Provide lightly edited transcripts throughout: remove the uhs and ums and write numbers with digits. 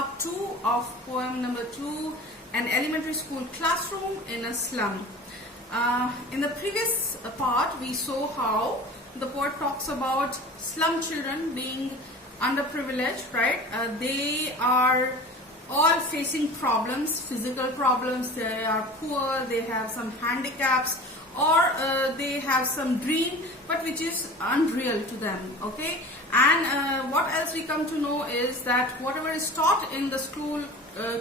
part 2 of poem number 2, An Elementary School Classroom in a Slum. In the previous part, we saw how the poet talks about slum children being underprivileged, right? They are all facing problems, physical problems. They are poor, they have some handicaps, or they have some dream but which is unreal to them, okay? And what else we come to know is that whatever is taught in the school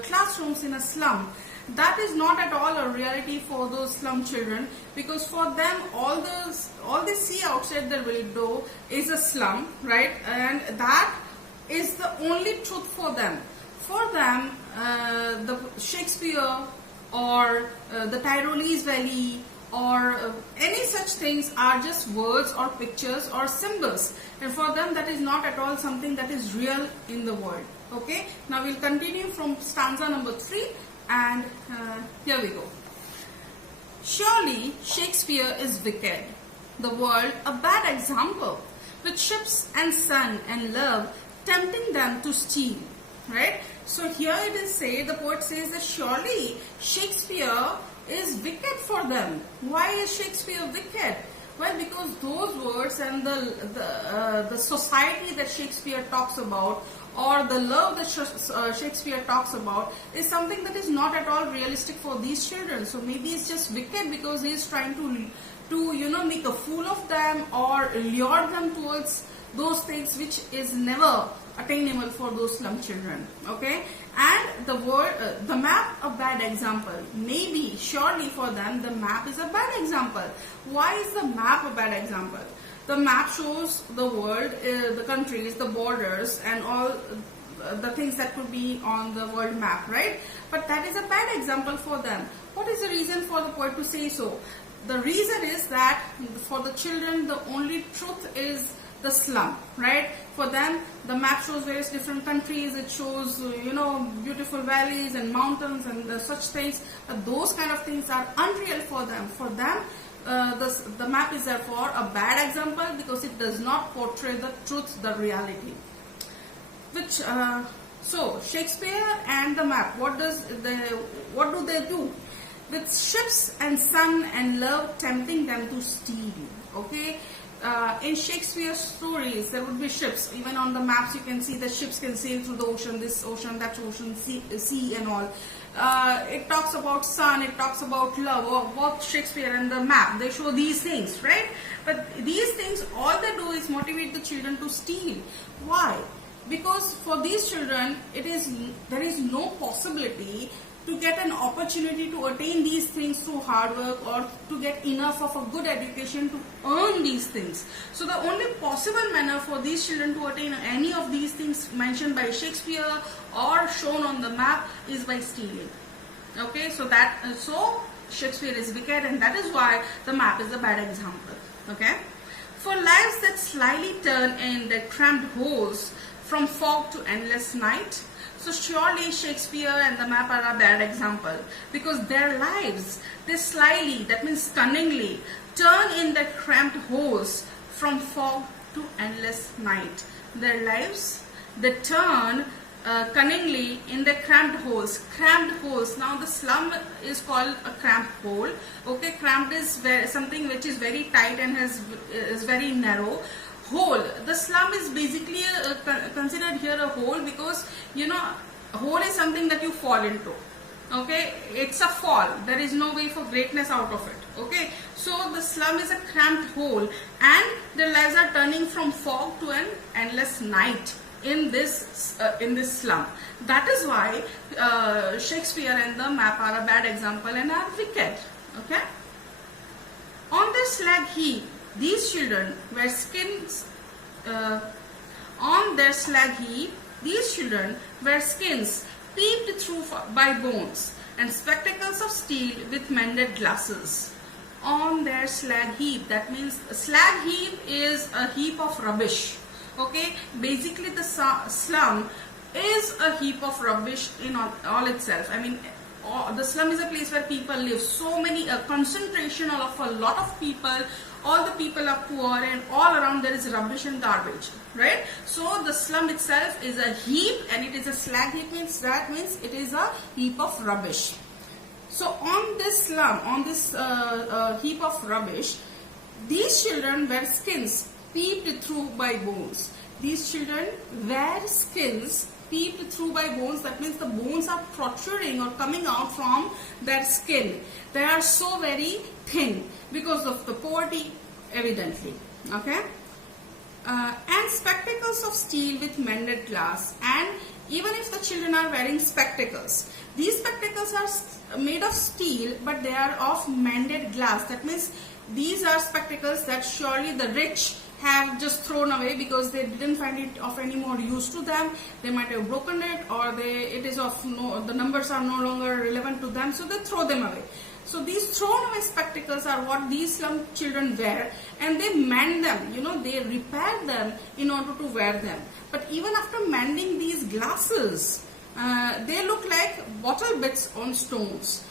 classrooms in a slum, that is not at all a reality for those slum children, because for them all they see outside their window is a slum, right? And that is the only truth for them. For them, the Shakespeare or the Tyrolese Valley or any such things are just words or pictures or symbols, and for them that is not at all something that is real in the world. Okay, now we'll continue from stanza number 3, and here we go. Surely Shakespeare is wicked, the world a bad example, with ships and sun and love tempting them to steal. Right? So here it is say, the poet says that surely Shakespeare is wicked for them. Why is Shakespeare wicked? Well, because those words and the society that Shakespeare talks about, or the love that Shakespeare talks about, is something that is not at all realistic for these children. So maybe it's just wicked because he is trying to make a fool of them or lure them towards those things which is never attainable for those slum children. Okay, and the map a bad example. Maybe, surely for them the map is a bad example. Why is the map a bad example? The map shows the world, the countries, the borders, and all the things that could be on the world map, right? But that is a bad example for them. What is the reason for the poet to say so? The reason is that for the children the only truth is the slum, right? For them the map shows various different countries, it shows beautiful valleys and mountains and such things. Those kind of things are unreal for them. For them the map is therefore a bad example because it does not portray the truth, the reality. Which so Shakespeare and the map, what do they do? With ships and sun and love tempting them to steal. Okay, in Shakespeare's stories there would be ships. Even on the maps you can see that ships can sail through the ocean, this ocean, that ocean, sea and all. It talks about sun, it talks about love, or what Shakespeare and the map, they show these things, right? But these things, all they do is motivate the children to steal. Why? Because for these children there is no possibility to get an opportunity to attain these things through hard work or to get enough of a good education to earn these things. So the only possible manner for these children to attain any of these things mentioned by Shakespeare or shown on the map is by stealing. Okay, so Shakespeare is wicked, and that is why the map is a bad example. Okay, for lives that slyly turn in their cramped holes from fog to endless night. So surely Shakespeare and the map are a bad example, because their lives, they slyly, that means cunningly, turn in their cramped holes from fog to endless night. Their lives, they turn cunningly in their cramped holes. Cramped holes. Now the slum is called a cramped hole. Okay, cramped is something which is very tight and is very narrow. Hole. The slum is basically considered here a hole because a hole is something that you fall into. Okay, it's a fall. There is no way for greatness out of it. Okay, so the slum is a cramped hole, and their lives are turning from fog to an endless night in this slum. That is why Shakespeare and the map are a bad example and are wicked. Okay, on this slag heap, these children were skins. On their slag heap, these children were skins peeped through by bones, and spectacles of steel with mended glasses. On their slag heap, that means a slag heap is a heap of rubbish. Okay, basically the slum is a heap of rubbish in all itself. I mean, the slum is a place where people live. So many concentration of a lot of people all the people are poor and all around there is rubbish and garbage, right? So the slum itself is a heap, and it is a slag heap, means it is a heap of rubbish. So on this slum, on this heap of rubbish, these children wear skins peeped through by bones. These children wear skins peeped through by bones. That means the bones are protruding or coming out from their skin. They are so very thin because of the poverty, evidently. Okay. And spectacles of steel with mended glass. And even if the children are wearing spectacles, these spectacles are made of steel, but they are of mended glass. That means these are spectacles that surely the rich have just thrown away because they didn't find it of any more use to them. They might have broken it, or the numbers are no longer relevant to them, so they throw them away. So these thrown away spectacles are what these slum children wear, and they mend them, they repair them in order to wear them. But even after mending these glasses, they look like bottle bits on stones.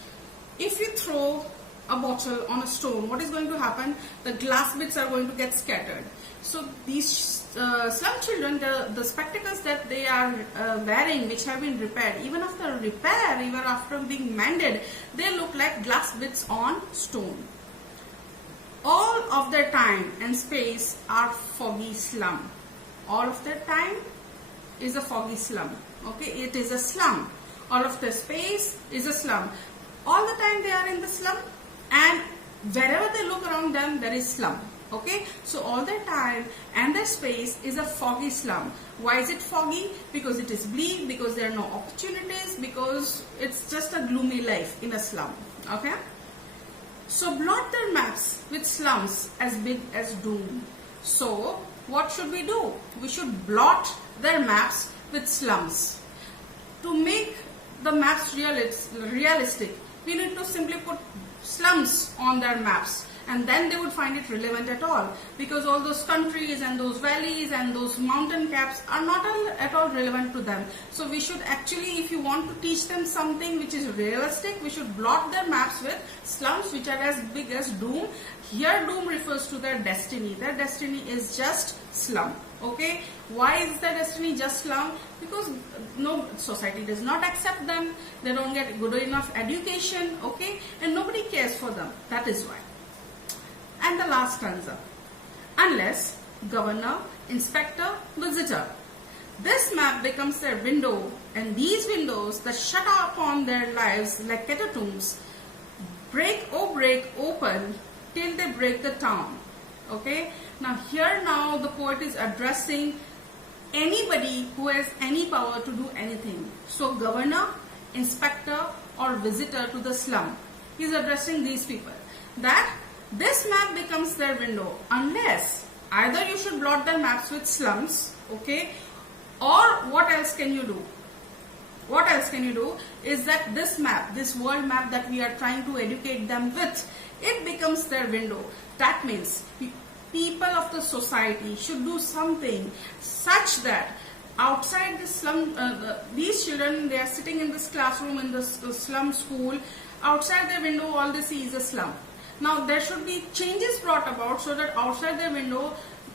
If you throw a bottle on a stone, what is going to happen? The glass bits are going to get scattered. So these slum children, the spectacles that they are wearing, which have been repaired, even after repair, even after being mended, they look like glass bits on stone. All of their time and space are foggy slum. All of their time is a foggy slum. Okay, it is a slum. All of their space is a slum. All the time they are in the slum, and wherever they look around them, there is slum. Okay, so all their time and their space is a foggy slum. Why is it foggy? Because it is bleak, because there are no opportunities, because it's just a gloomy life in a slum. Okay, so blot their maps with slums as big as doom. So what should we do? We should blot their maps with slums. To make the maps realistic, we need to simply put slums on their maps, and then they would find it relevant at all, because all those countries and those valleys and those mountain caps are not at all relevant to them. So we should actually, if you want to teach them something which is realistic, we should blot their maps with slums which are as big as doom. Here doom refers to their destiny. Their destiny is just slum. Okay, why is their destiny just slum? Because no, society does not accept them, they don't get good enough education, okay, and nobody cares for them. That is why. And the last stanza: unless governor, inspector, visitor, this map becomes their window, and these windows that shut upon their lives like catacombs break open till they break the town. Okay, now here the poet is addressing anybody who has any power to do anything. So governor, inspector, or visitor to the slum, he is addressing these people, that this map becomes their window, unless either you should blot their maps with slums, okay, or what else can you do? What else can you do is that this map, this world map that we are trying to educate them with, it becomes their window. That means people of the society should do something such that outside the slum, these children, they are sitting in this classroom in this slum school, outside their window all they see is a slum. Now there should be changes brought about so that outside their window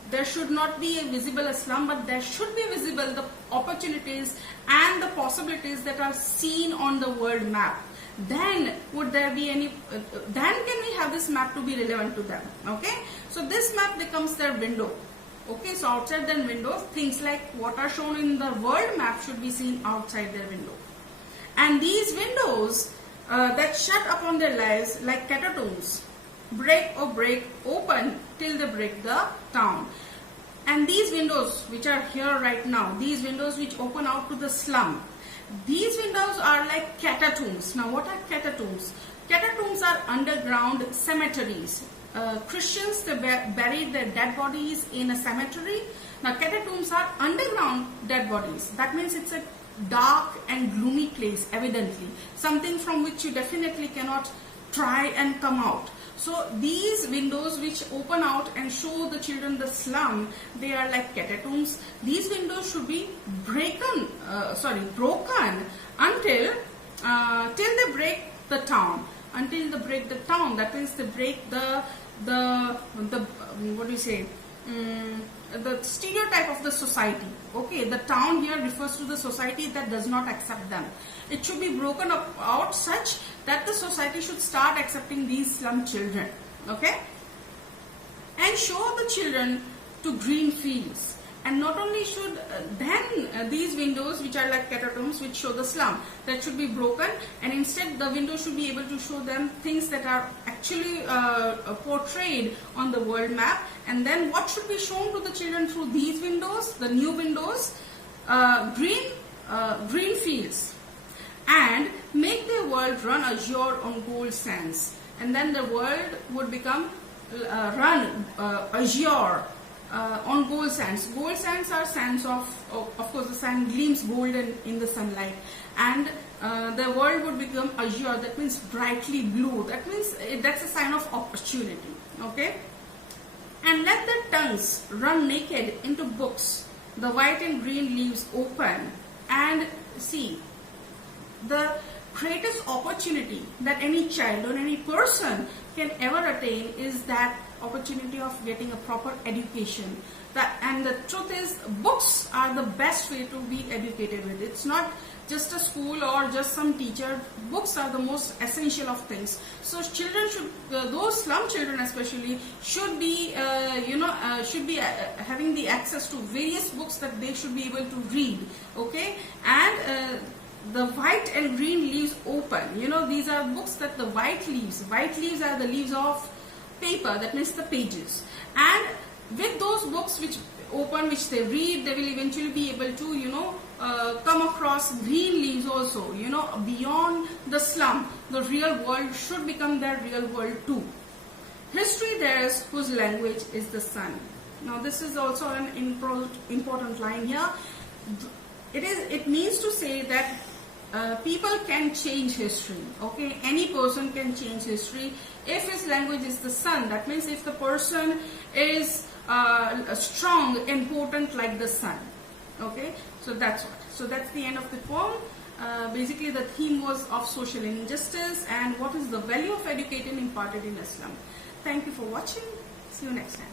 there should not be a visible slum, but there should be visible the opportunities and the possibilities that are seen on the world map. Then would there be any, then can we have this map to be relevant to them. Okay, so this map becomes their window. Okay, so outside their window, things like what are shown in the world map should be seen outside their window. And these windows that shut upon their lives like catacombs break open till they break the town. And these windows which are here right now, these windows which open out to the slum, these windows are like catacombs. Now what are catacombs? Catacombs are underground cemeteries. Christians, they buried their dead bodies in a cemetery. Now catacombs are underground dead bodies. That means it's a dark and gloomy place, evidently. Something from which you definitely cannot try and come out. So these windows which open out and show the children the slum, they are like catacombs. These windows should be broken until till they break the town. Until they break the town, that means they break the the what do you say, the stereotype of the society. Okay, the town here refers to the society that does not accept them. It should be broken up out such that the society should start accepting these slum children. Okay, and show the children to green fields. And not only should then these windows, which are like catacombs, which show the slum, that should be broken, and instead the window should be able to show them things that are actually portrayed on the world map. And then what should be shown to the children through these windows, the new windows? Green fields, and make their world run azure on gold sands. And then the world would become run azure on gold sands. Gold sands are sands of course the sand gleams golden in the sunlight, and the world would become azure, that means brightly blue. That means that's a sign of opportunity. Okay, and let their tongues run naked into books, the white and green leaves open. And see, the greatest opportunity that any child or any person can ever attain is that opportunity of getting a proper education. And the truth is, books are the best way to be educated with. It's not just a school or just some teacher. Books are the most essential of things. So children should, those slum children especially, should be having the access to various books that they should be able to read. Okay, and the white and green leaves open. These are books that the white leaves are the leaves of paper, that means the pages. And with those books which open, which they read, they will eventually be able to come across green leaves also. Beyond the slum, the real world should become their real world too. History theirs whose language is the sun. Now this is also an important line here. It means to say that people can change history. Okay, any person can change history if his language is the sun. That means if the person is strong, important like the sun. Okay, so that's what. So that's the end of the poem. Basically, the theme was of social injustice and what is the value of educating imparted in Islam. Thank you for watching. See you next time.